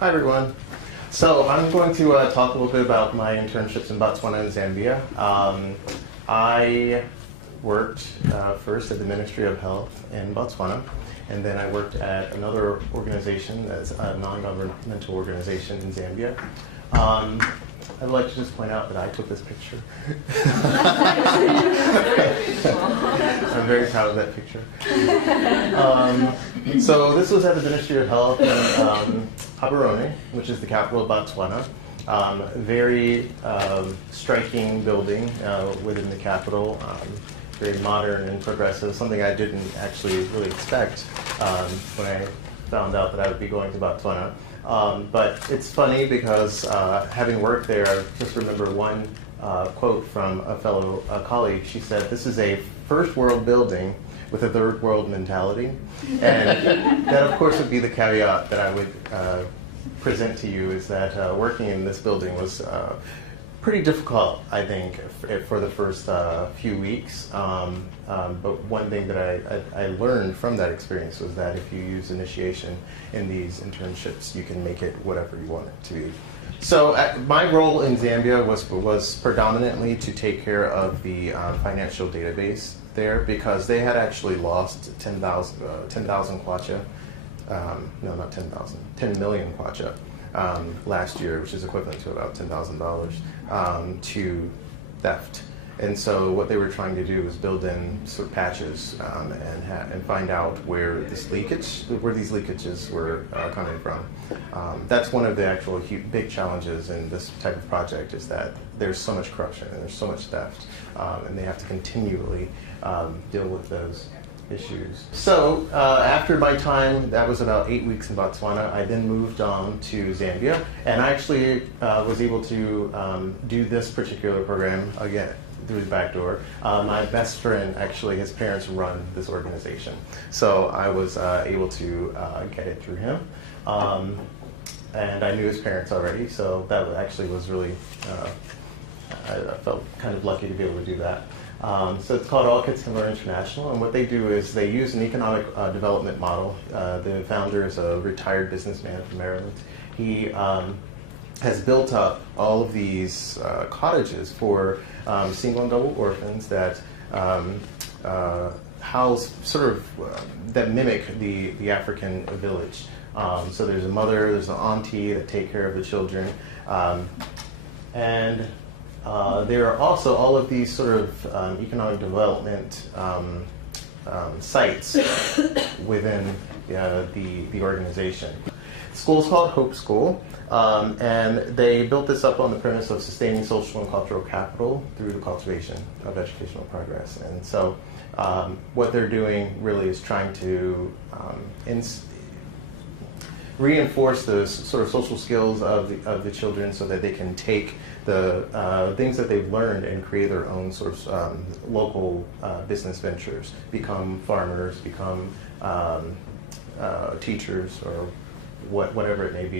Hi everyone. So I'm going to talk a little bit about my internships in Botswana and Zambia. I worked first at the Ministry of Health in Botswana, and then I worked at another organization that's a non-governmental organization in Zambia. I'd like to just point out that I took this picture. I'm very proud of that picture. So this was at the Ministry of Health in Gaborone, which is the capital of Botswana. Very striking building within the capital, very modern and progressive, something I didn't actually really expect when I found out that I would be going to Botswana. But it's funny because having worked there, I just remember one quote from a fellow colleague. She said, "This is a first world building with a third world mentality." And that, of course, would be the caveat that I would present to you, is that working in this building was pretty difficult, I think, for the first few weeks. But one thing that I learned from that experience was that if you use initiation in these internships, you can make it whatever you want it to be. So my role in Zambia was predominantly to take care of the financial database there, because they had actually lost 10,000 kwacha. No, not 10,000, 10 million kwacha last year, which is equivalent to about $10,000 to theft. And so what they were trying to do was build in sort of patches and find out where these leakages were coming from. That's one of the actual big challenges in this type of project, is that there's so much corruption and there's so much theft, and they have to continually deal with those issues. So after my time, that was about 8 weeks in Botswana, I then moved on to Zambia, and I actually was able to do this particular program again through the back door. My best friend, actually, his parents run this organization, so I was able to get it through him. And I knew his parents already, so that actually was really, I felt kind of lucky to be able to do that. So it's called All Kids Can Learn International, and what they do is they use an economic development model. The founder is a retired businessman from Maryland. He has built up all of these cottages for single and double orphans that house sort of, that mimic the African village. So there's a mother, there's an auntie that take care of the children. And there are also all of these sort of economic development sites within the organization. The school is called Hope School, and they built this up on the premise of sustaining social and cultural capital through the cultivation of educational progress. And so what they're doing really is trying to reinforce those sort of social skills of the children, so that they can take the things that they've learned and create their own sort of local business ventures, become farmers, become teachers, or whatever it may be.